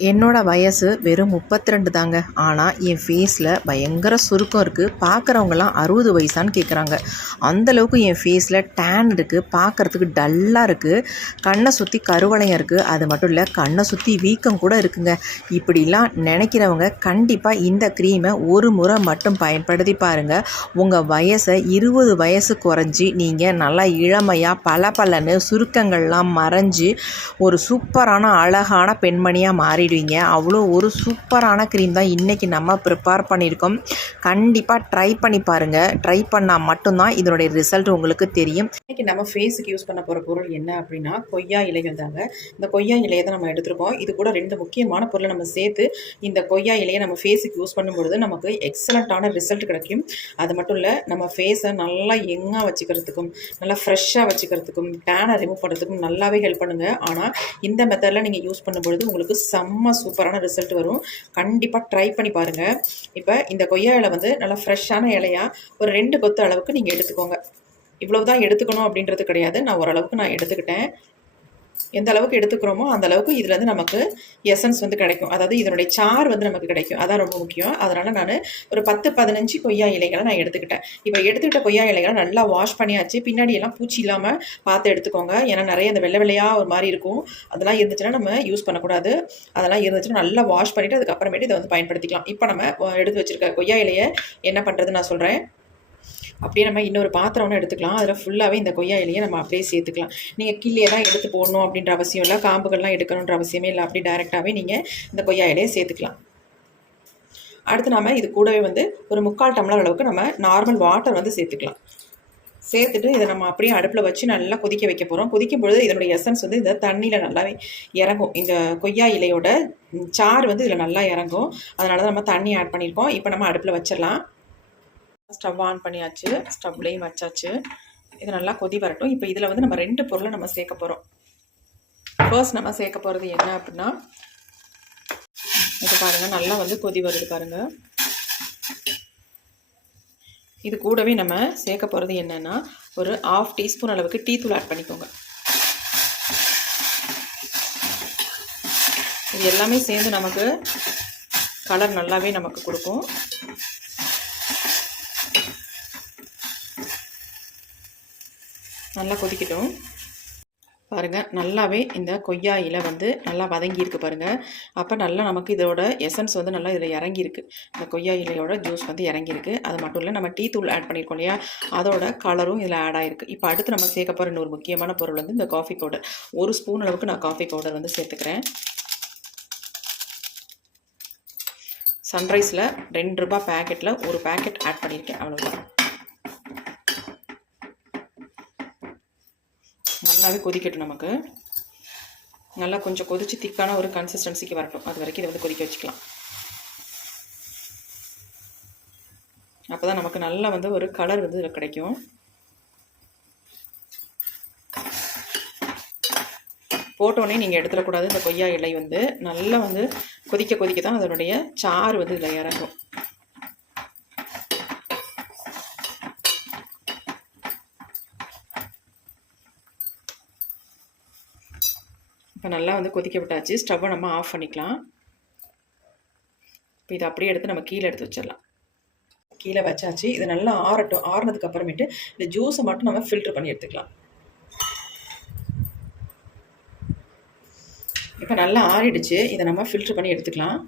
என்னோட வயசு வெறும் 32 தாங்க. ஆனால் என் ஃபேஸில் பயங்கர சுருக்கம் இருக்குது. பார்க்குறவங்கலாம் 60 வயசான்னு கேட்குறாங்க. அந்தளவுக்கு என் ஃபேஸில் டேன் இருக்குது. பார்க்குறதுக்கு டல்லாக இருக்குது. கண்ணை சுற்றி கருவளையம் இருக்குது. அது மட்டும் இல்லை, கண்ணை சுற்றி வீக்கம் கூட இருக்குங்க. இப்படிலாம் நினைக்கிறவங்க கண்டிப்பாக இந்த க்ரீமை ஒரு முறை மட்டும் பயன்படுத்தி பாருங்கள். உங்கள் வயசை 20 வயசு குறைஞ்சி நீங்கள் நல்லா இளமையாக பளபளன்னு சுருக்கங்கள்லாம் மறைஞ்சி ஒரு சூப்பரான அழகான பெண்மணியாக மாறிடுவீங்க. அவ்வளோ ஒரு சூப்பரான க்ரீம் தான் இன்றைக்கி நம்ம ப்ரிப்பேர் பண்ணியிருக்கோம். கண்டிப்பாக ட்ரை பண்ணி பாருங்கள். ட்ரை பண்ணால் மட்டும்தான் இதனுடைய ரிசல்ட் உங்களுக்கு தெரியும். இன்றைக்கி நம்ம ஃபேஸுக்கு யூஸ் பண்ண போகிற பொருள் என்ன அப்படின்னா கொய்யா இலைகள் தாங்க. இந்த கொய்யா இலையை தான் நம்ம எடுத்துருக்கோம். இது கூட 2 முக்கியமான பொருளை நம்ம சேர்த்து இந்த கொய்யா இலையை நம்ம ஃபேஸுக்கு யூஸ் பண்ணும்பொழுது நமக்கு எக்ஸலண்ட்டான ரிசல்ட் கிடைக்கும். அது மட்டும் இல்லை, நம்ம ஃபேஸை நல்லா யங்காக வச்சுக்கிறதுக்கும் நல்லா ஃப்ரெஷ்ஷாக வச்சுக்கிறதுக்கும் டேனை ரிமூவ் பண்ணுறதுக்கும் நல்லாவே ஹெல்ப் பண்ணுங்கள். ஆனால் இந்த மெத்தடில் நீங்கள் யூஸ் பண்ணும்பொழுது உங்களுக்கு செம்ம சூப்பரான ரிசல்ட் வரும். கண்டிப்பாக ட்ரை பண்ணி பாருங்கள். இப்போ இந்த கொய்யா இலை வந்து நல்லா ஃப்ரெஷ்ஷான இலையாக ஒரு 2 கொத்து அளவுக்கு நீங்கள் எடுத்துக்கோங்க. இவ்வளவு தான் எடுத்துக்கணும் அப்படின்றது கிடையாது. நான் ஓரளவுக்கு எடுத்துக்கிட்டேன். எந்த அளவுக்கு எடுத்துக்கிறோமோ அந்த அளவுக்கு இதுலேருந்து நமக்கு எசன்ஸ் வந்து கிடைக்கும். அதாவது இதனுடைய சார் வந்து நமக்கு கிடைக்கும். அதான் ரொம்ப முக்கியம். அதனால் நான் ஒரு 10-15 கொய்யா இலைகளை நான் எடுத்துக்கிட்டேன். இப்போ எடுத்துக்கிட்ட கொய்யா இலைகளை நல்லா வாஷ் பண்ணியாச்சு. பின்னாடி எல்லாம் பூச்சி இல்லாமல் பார்த்து எடுத்துக்கோங்க. ஏன்னா நிறைய அந்த வெள்ளை வெள்ளையாக ஒரு மாதிரி இருக்கும். அதெல்லாம் இருந்துச்சுன்னா நம்ம யூஸ் பண்ணக்கூடாது. அதெல்லாம் இருந்துச்சுன்னா நல்லா வாஷ் பண்ணிவிட்டு அதுக்கப்புறமேட்டு இதை வந்து பயன்படுத்திக்கலாம். இப்போ நம்ம எடுத்து வச்சுருக்க கொய்யா இலையை என்ன பண்ணுறது நான் சொல்கிறேன். அப்படியே நம்ம இன்னொரு பாத்திரம்னு எடுத்துக்கலாம். அதில் ஃபுல்லாகவே இந்த கொய்யா இலையை நம்ம அப்படியே சேர்த்துக்கலாம். நீங்கள் கிள்ளியை தான் எடுத்து போடணும் அப்படின்ற அவசியம் இல்லை. காம்புகள்லாம் எடுக்கணுன்ற அவசியமே இல்லை. அப்படி டைரெக்டாகவே நீங்கள் இந்த கொய்யா இலையை சேர்த்துக்கலாம். அடுத்து நம்ம இது கூடவே வந்து ஒரு 3/4 டம்ளர் அளவுக்கு நம்ம நார்மல் வாட்டர் வந்து சேர்த்துக்கலாம். சேர்த்துட்டு இதை நம்ம அப்படியே அடுப்பில் வச்சு நல்லா கொதிக்க வைக்க போகிறோம். கொதிக்கும் பொழுது இதனுடைய எசன்ஸ் வந்து இந்த தண்ணியில் நல்லாவே இறங்கும். இந்த கொய்யா இலையோட சாறு வந்து இதில் நல்லா இறங்கும். அதனால தான் நம்ம தண்ணி ஆட் பண்ணியிருக்கோம். இப்போ நம்ம அடுப்பில் வச்சிடலாம். ஸ்டவ் ஆன் பண்ணியாச்சு. ஸ்டவ்லேயும் வச்சாச்சு. இது நல்லா கொதி வரட்டும். இப்போ இதில் வந்து நம்ம 2 பொருளை நம்ம சேர்க்க போகிறோம். ஃபர்ஸ்ட் நம்ம சேர்க்க போகிறது என்ன அப்படின்னா, இது பாருங்கள் நல்லா வந்து கொதி வருது பாருங்கள். இது கூடவே நம்ம சேர்க்க போகிறது என்னென்னா ஒரு 1/2 டீஸ்பூன் அளவுக்கு டீ தூள் ஆட் பண்ணிக்கோங்க. இது எல்லாமே சேர்ந்து நமக்கு கலர் நல்லாவே நமக்கு கொடுக்கும். நல்லா கொதிக்கட்டும். பாருங்கள் நல்லாவே இந்த கொய்யா இலை வந்து நல்லா வதங்கியிருக்கு பாருங்கள். அப்போ நல்லா நமக்கு இதோட எசன்ஸ் வந்து நல்லா இதில் இறங்கியிருக்கு. இந்த கொய்யா இலையோட ஜூஸ் வந்து இறங்கியிருக்கு. அது மட்டும் இல்லை, நம்ம டீ தூள் ஆட் பண்ணியிருக்கோம் இல்லையா, அதோட கலரும் இதில் ஆட் ஆகிருக்கு. இப்போ அடுத்து நம்ம சேர்க்க போகிற இன்னொரு முக்கியமான பொருள் வந்து இந்த காஃபி பவுடர். 1 ஸ்பூன் அளவுக்கு நான் காஃபி பவுடர் வந்து சேர்த்துக்கிறேன். சன்ரைஸில் 2 ரூபாய் பேக்கெட்டில் ஒரு பேக்கெட் ஆட் பண்ணியிருக்கேன். அவ்வளோதான். நல்லாவே கொதிக்கட்டும். நமக்கு நல்லா கொஞ்சம் கொதிச்சு திக்கான ஒரு கன்சிஸ்டன்சிக்கு வரட்டும். அது வரைக்கும் இதை வந்து கொதிக்க வச்சுக்கலாம். அப்போ தான் நமக்கு நல்லா வந்து ஒரு கலர் வந்து இதில் கிடைக்கும். போட்டோடனே நீங்கள் எடுத்துடக்கூடாது. இந்த கொய்யா இலை வந்து நல்லா வந்து கொதிக்க கொதிக்க தான் அதனுடைய சாறு வந்து இதில் இறங்கும். இப்போ நல்லா வந்து கொதிக்க விட்டாச்சு. ஸ்டவ்வை நம்ம ஆஃப் பண்ணிக்கலாம். இப்போ இதை அப்படியே எடுத்து நம்ம கீழே எடுத்து வச்சிடலாம். கீழே வச்சாச்சு. இது நல்லா ஆறட்டும். ஆறுனதுக்கு அப்புறமேட்டு இந்த ஜூஸை மட்டும் நம்ம ஃபில்டர் பண்ணி எடுத்துக்கலாம். இப்போ நல்லா ஆறிடுச்சு. இதை நம்ம ஃபில்டர் பண்ணி எடுத்துக்கலாம்.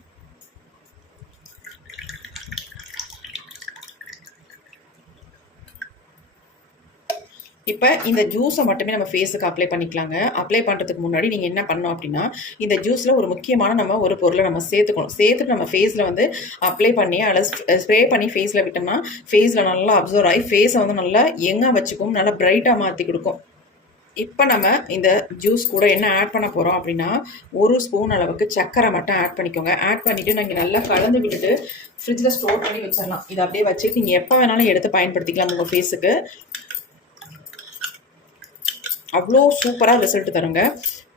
இப்போ இந்த ஜூஸை மட்டுமே நம்ம ஃபேஸுக்கு அப்ளை பண்ணிக்கலாங்க. அப்ளை பண்ணுறதுக்கு முன்னாடி நீங்கள் என்ன பண்ணோம் அப்படின்னா, இந்த ஜூஸில் ஒரு முக்கியமான நம்ம ஒரு பொருளை நம்ம சேர்த்துக்கணும். சேர்த்துட்டு நம்ம ஃபேஸில் வந்து அப்ளை பண்ணி அல்லது ஸ்ப்ரே பண்ணி ஃபேஸில் விட்டோம்னா ஃபேஸில் நல்லா அப்சர்வ் ஆகி ஃபேஸை வந்து நல்லா யங்காக வச்சுக்கும், நல்லா பிரைட்டாக மாற்றி கொடுக்கும். இப்போ நம்ம இந்த ஜூஸ் கூட என்ன ஆட் பண்ண போகிறோம் அப்படின்னா, 1 ஸ்பூன் அளவுக்கு சர்க்கரை மட்டும் ஆட் பண்ணிக்கோங்க. ஆட் பண்ணிவிட்டு நீங்கள் நல்லா கலந்து விட்டுட்டு ஃப்ரிட்ஜில் ஸ்டோர் பண்ணி வச்சிடலாம். இதை அப்படியே வச்சுட்டு நீங்கள் எப்போ வேணாலும் எடுத்து பயன்படுத்திக்கலாம். உங்கள் ஃபேஸுக்கு அவ்வளோ சூப்பராக ரிசல்ட் தருங்க.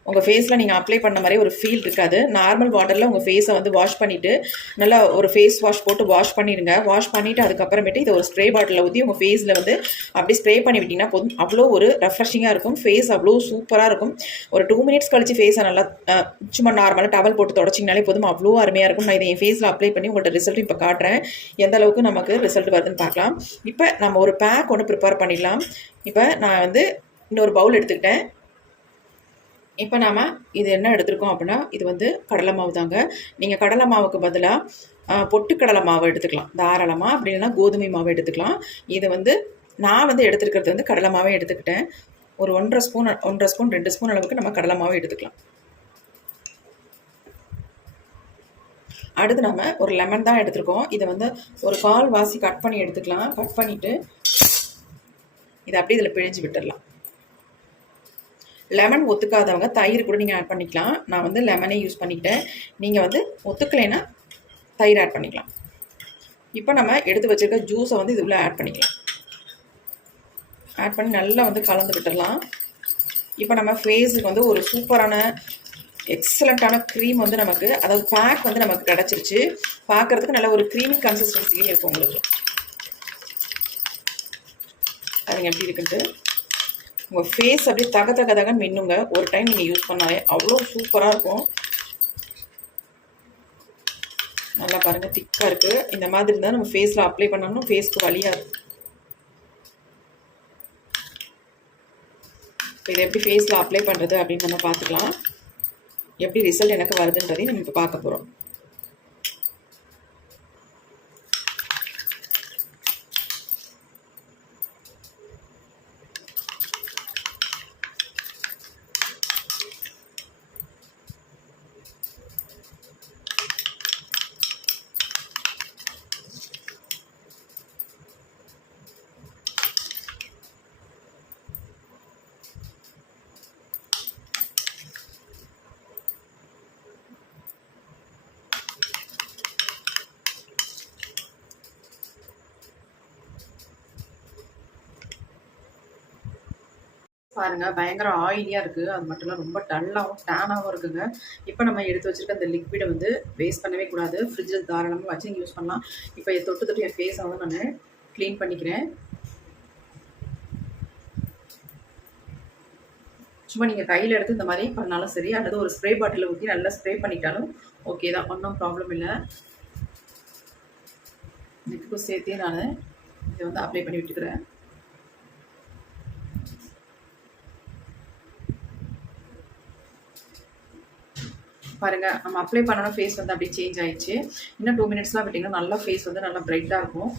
உங்கள் ஃபேஸில் நீங்கள் அப்ளை பண்ண மாதிரி ஒரு ஃபீல் இருக்காது. நார்மல் வாட்டரில் உங்கள் ஃபேஸை வந்து வாஷ் பண்ணிவிட்டு நல்லா ஒரு ஃபேஸ் வாஷ் போட்டு வாஷ் பண்ணிடுங்க. வாஷ் பண்ணிவிட்டு அதுக்கப்புறமேட்டு இதை ஒரு ஸ்ப்ரே பாட்டிலில் ஊற்றி உங்கள் ஃபேஸில் வந்து அப்படி ஸ்ப்ரே பண்ணி விட்டிங்கன்னா போதும். அவ்வளோ ஒரு ரெஃப்ரெஷிங்காக இருக்கும். ஃபேஸ் அவ்வளோ சூப்பராக இருக்கும். ஒரு 2 மினிட்ஸ் கழிச்சு ஃபேஸை நல்லா சும்மா நார்மலாக டவல் போட்டு தொடச்சிங்கனாலே போதும். அவ்வளோ அருமையாக இருக்கும். நான் இதை என் ஃபேஸில் அப்ளை பண்ணி உங்கள்கிட்ட ரிசல்ட் இப்போ காட்டுறேன். எந்த அளவுக்கு நமக்கு ரிசல்ட் வருதுன்னு பார்க்கலாம். இப்போ நம்ம ஒரு பேக் ஒன்று ப்ரிப்பேர் பண்ணிடலாம். இப்போ நான் வந்து இன்னொரு பவுல் எடுத்துக்கிட்டேன். இப்போ நாம் இது என்ன எடுத்துருக்கோம் அப்படின்னா, இது வந்து கடலை மாவு தாங்க. நீங்கள் கடலை மாவுக்கு பதிலாக பொட்டுக்கடலை மாவு எடுத்துக்கலாம் தாராளமாக. அப்படி இல்லைன்னா கோதுமை மாவு எடுத்துக்கலாம். இது வந்து நான் வந்து எடுத்துருக்கிறது வந்து கடலை மாவே எடுத்துக்கிட்டேன். ஒரு 1.5 ஸ்பூன் 2 ஸ்பூன் அளவுக்கு நம்ம கடலை மாவு எடுத்துக்கலாம். அடுத்து நம்ம ஒரு லெமன் தான் எடுத்துருக்கோம். இதை வந்து ஒரு 1/4 வாசி கட் பண்ணி எடுத்துக்கலாம். கட் பண்ணிவிட்டு இதை அப்படியே இதில் பிழிஞ்சு விட்டுடலாம். லெமன் ஒத்துக்காதவங்க தயிர் கூட நீங்கள் ஆட் பண்ணிக்கலாம். நான் வந்து லெமனே யூஸ் பண்ணிக்கிட்டேன். நீங்கள் வந்து ஒத்துக்கலைன்னா தயிர் ஆட் பண்ணிக்கலாம். இப்போ நம்ம எடுத்து வச்சுருக்க ஜூஸை வந்து இது உள்ள ஆட் பண்ணிக்கலாம். ஆட் பண்ணி நல்லா வந்து கலந்து விட்டுடலாம். இப்போ நம்ம ஃபேஸுக்கு வந்து ஒரு சூப்பரான எக்ஸலண்ட்டான க்ரீம் வந்து நமக்கு, அதாவது பேக் வந்து நமக்கு கிடச்சிருச்சு. பார்க்குறதுக்கு நல்ல ஒரு க்ரீமி கன்சிஸ்டன்சிலே இருக்கும் உங்களுக்கு. அதுங்க எப்படி இருக்குன்ட்டு உங்கள் ஃபேஸ் அப்படியே தகன்னு மின்னுங்க. ஒரு டைம் நீங்கள் யூஸ் பண்ணாலே அவ்வளோ சூப்பராக இருக்கும். நல்லா பாருங்கள், திக்காக இருக்குது. இந்த மாதிரி இருந்தால் நம்ம ஃபேஸில் அப்ளை பண்ணோம்னா ஃபேஸ்க்கு வலியாது. இப்போ இதை எப்படி ஃபேஸில் அப்ளை பண்ணுறது அப்படின்னு நம்ம பார்த்துக்கலாம். எப்படி ரிசல்ட் எனக்கு வருதுன்றதையும் நம்ம இப்போ பார்க்க போகிறோம். பாருங்க, பயங்கர ஆயிலியாக இருக்குது. அது மட்டும் இல்லை ரொம்ப டல்லாகவும் டேனாகவும் இருக்குங்க. இப்போ நம்ம எடுத்து வச்சுருக்க அந்த லிக்விடை வந்து வேஸ்ட் பண்ணவே கூடாது. ஃப்ரிட்ஜில் தாராளமாக வச்சு நீங்கள் யூஸ் பண்ணலாம். இப்போ இதை தொட்டு என் ஃபேஸை வந்து நான் க்ளீன் பண்ணிக்கிறேன். சும்மா நீங்கள் கையில் எடுத்து இந்த மாதிரி பண்ணாலும் சரி, அல்லது ஒரு ஸ்ப்ரே பாட்டிலில் ஊற்றி நல்லா ஸ்ப்ரே பண்ணிட்டாலும் ஓகே தான், ஒன்றும் ப்ராப்ளம் இல்லை. நெக்குக்கும் சேர்த்தே நான் இதை வந்து அப்ளை பண்ணி விட்டுக்கிறேன். பாருங்கள், நம்ம அப்ளை பண்ணணும் ஃபேஸ் வந்து அப்படியே சேஞ்ச் ஆயிடுச்சு. இன்னும் 2 மினிட்ஸ்லாம் விட்டிங்கன்னா நல்லா ஃபேஸ் வந்து நல்லா பிரைட்டாக இருக்கும்.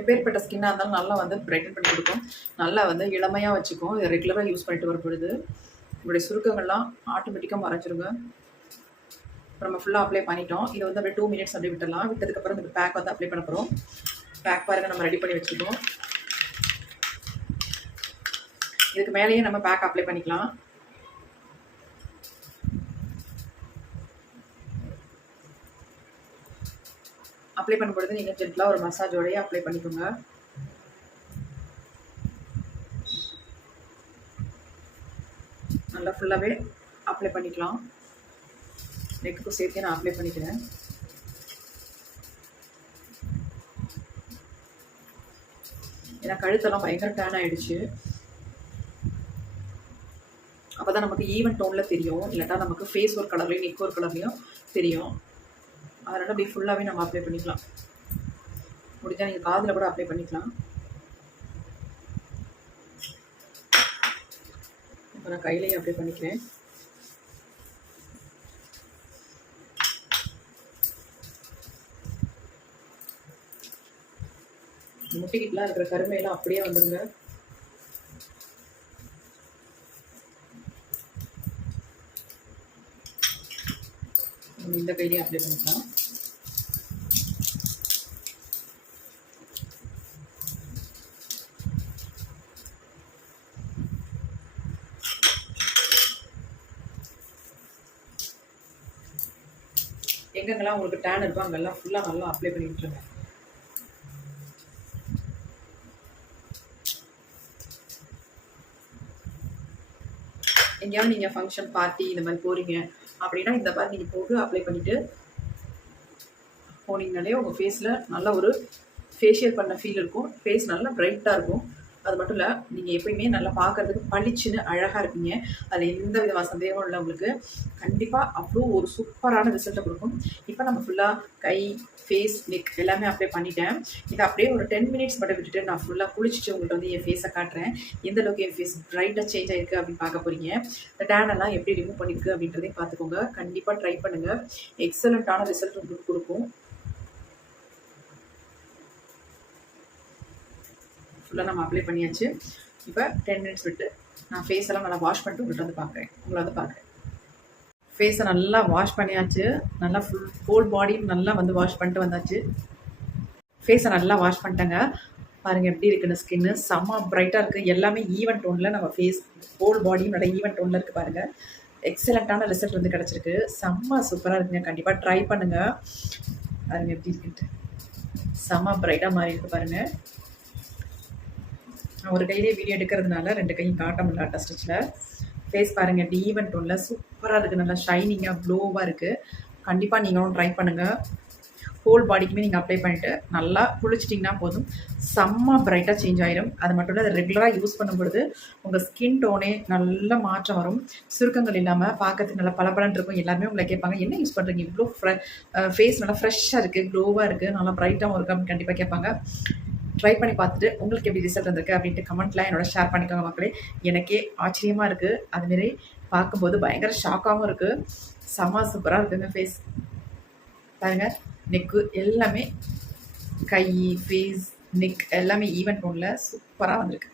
எப்பேற்பட்ட ஸ்கின்னாக இருந்தாலும் நல்லா வந்து பிரைட்டன் பண்ணி கொடுக்கும். நல்லா வந்து இளமையாக வச்சுக்கும். இதை ரெகுலராக யூஸ் பண்ணிட்டு வரப்படுது. உங்களுடைய சுருக்கங்கள்லாம் ஆட்டோமேட்டிக்காக மறைச்சிருங்க. இப்போ நம்ம ஃபுல்லாக அப்ளை பண்ணிட்டோம். இதை வந்து அப்படியே 2 மினிட்ஸ் அப்படியே விட்டுடலாம். விட்டதுக்கப்புறம் இந்த பேக் வந்து அப்ளை பண்ண போகிறோம். பேக் பாருங்கள், நம்ம ரெடி பண்ணி வச்சுருக்கோம். இதுக்கு மேலேயே நம்ம பேக் அப்ளை பண்ணிக்கலாம். அப்ளை பண்ணும்பொழுது நீங்கள் ஜென்டலாக ஒரு மசாஜோடையே அப்ளை பண்ணிக்கோங்க. நல்லா ஃபுல்லாகவே அப்ளை பண்ணிக்கலாம். நெக்குக்கும் சேர்த்து நான் அப்ளை பண்ணிக்கிறேன். ஏன்னா கழுத்தெல்லாம் பயங்கர டேன் ஆகிடுச்சு. அப்போ தான் நமக்கு ஈவன் டோனில் தெரியும். இல்லாட்டா நமக்கு ஃபேஸ் ஒரு கலர்லையும் நெக் ஒரு கலர்லையும் தெரியும். அதனால் அப்படியே ஃபுல்லாகவே நம்ம அப்ளை பண்ணிக்கலாம். முடிஞ்சால் நீங்கள் காதில் கூட அப்ளை பண்ணிக்கலாம். இப்போ நான் கையிலேயே அப்ளை பண்ணிக்கிறேன். முட்டிக்கிட்டலாம் இருக்கிற கருமையெல்லாம் அப்படியே வந்துடுங்க. இந்த கையிலேயே அப்ளை பண்ணிக்கலாம். எங்கெங்கெல்லாம் உங்களுக்கு டேன் இருக்கோ அங்கெல்லாம் ஃபுல்லாக நல்லா அப்ளை பண்ணி விட்டுருங்க. எங்கேயாவது நீங்கள் ஃபங்க்ஷன் பார்ட்டி இந்த மாதிரி போகிறீங்க அப்படின்னா இந்த மாதிரி நீங்கள் போட்டு அப்ளை பண்ணிவிட்டு போனீங்கனாலே உங்கள் ஃபேஸில் நல்ல ஒரு ஃபேஷியல் பண்ண ஃபீல் இருக்கும். ஃபேஸ் நல்லா பிரைட்டாக இருக்கும். அது மட்டும் இல்லை, நீங்கள் எப்பயுமே நல்லா பார்க்குறதுக்கு பளிச்சுன்னு அழகாக இருப்பீங்க. அதில் எந்த விதமான சந்தேகமும் இல்லை. உங்களுக்கு கண்டிப்பாக அவ்வளோ ஒரு சூப்பரான ரிசல்ட்டை கொடுக்கும். இப்போ நம்ம ஃபுல்லாக கை, ஃபேஸ், நெக் எல்லாமே அப்ளை பண்ணிட்டேன். இதை அப்படியே ஒரு 10 மினிட்ஸ் மட்டும் விட்டுட்டு நான் ஃபுல்லாக குளிச்சுட்டு உங்கள்கிட்ட வந்து என் ஃபேஸை காட்டுறேன். எந்த அளவுக்கு என் ஃபேஸ் பிரைட்டாக சேஞ்ச் ஆகிருக்கு அப்படின்னு பார்க்க போகிறீங்க. இந்த டேன் எல்லாம் எப்படி ரிமூவ் பண்ணியிருக்கு அப்படின்றதையும் பார்த்துக்கோங்க. கண்டிப்பாக ட்ரை பண்ணுங்கள். எக்ஸலண்ட்டான ரிசல்ட் உங்களுக்கு கொடுக்கும். ஃபுல்லாக நம்ம அப்ளை பண்ணியாச்சு. இப்போ 10 மினிட்ஸ் விட்டு நான் ஃபேஸ் எல்லாம் நல்லா வாஷ் பண்ணிட்டு உங்கள்கிட்ட வந்து பார்க்குறேன். ஃபேஸை நல்லா வாஷ் பண்ணியாச்சு. நல்லா ஹோல் பாடியும் நல்லா வந்து வாஷ் பண்ணிட்டு வந்தாச்சு. ஃபேஸை நல்லா வாஷ் பண்ணிட்டேங்க. பாருங்கள் எப்படி இருக்குன்னு ஸ்கின்னு செம்ம பிரைட்டாக இருக்குது. எல்லாமே ஈவன் டோனில் நம்ம ஃபேஸ் ஹோல் பாடியும் நல்லா ஈவன் டோனில் இருக்குது. பாருங்கள் எக்ஸலண்ட்டான ரிசல்ட் வந்து கிடச்சிருக்கு. செம்ம சூப்பராக இருக்குங்க. கண்டிப்பாக ட்ரை பண்ணுங்கள். பாருங்கள் எப்படி இருக்குன்ட்டு செம்ம பிரைட்டாக மாறி இருக்குது பாருங்கள். நான் ஒரு கையிலே வீடியோ எடுக்கிறதுனால 2 கையும் காட்ட முடியல அட்டை ஸ்டிச்சில். ஃபேஸ் பாருங்கள் எப்படி ஈவன் டோனில் சூப்பராக இருக்குது. நல்லா ஷைனிங்காக க்ளோவாக இருக்குது. கண்டிப்பாக நீங்களும் ட்ரை பண்ணுங்கள். ஹோல் பாடிக்குமே நீங்கள் அப்ளை பண்ணிவிட்டு நல்லா குளிச்சிட்டிங்கன்னா போதும், செம்ம பிரைட்டாக சேஞ்ச் ஆயிடும். அது மட்டும் இல்லை, அதை ரெகுலராக யூஸ் பண்ணும்பொழுது உங்கள் ஸ்கின் டோனே நல்ல மாற்றம் வரும். சுருக்கங்கள் இல்லாமல் பார்க்கறதுக்கு நல்லா பளபளன்னு இருக்கும். எல்லாருமே உங்களை கேட்பாங்க, என்ன யூஸ் பண்ணுறீங்க, இவ்வளோ ஃபேஸ் நல்லா ஃப்ரெஷ்ஷாக இருக்குது, க்ளோவாக இருக்குது, நல்லா பிரைட்டாகவும் இருக்குது அப்படின்னு கண்டிப்பாக கேட்பாங்க. ட்ரை பண்ணி பார்த்துட்டு உங்களுக்கு எப்படி ரிசல்ட் வந்திருக்கு அப்படின்ட்டு கமெண்ட்டில் என்னோட ஷேர் பண்ணிக்கோங்க மக்களே. எனக்கே ஆச்சரியமாக இருக்குது. அதுமாரி பார்க்கும்போது பயங்கர ஷாக்காகவும் இருக்குது. செம்ம சூப்பராக இருக்குங்க ஃபேஸ். பாருங்கள் நெக்கு எல்லாமே, கை, ஃபேஸ், நெக் எல்லாமே ஈவன் டோனில் சூப்பராக வந்திருக்கு.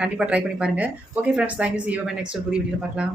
கண்டிப்பாக ட்ரை பண்ணி பாருங்கள். Okay friends, thank you. See you bye next புதிய வீடியோவில் பார்க்கலாம்.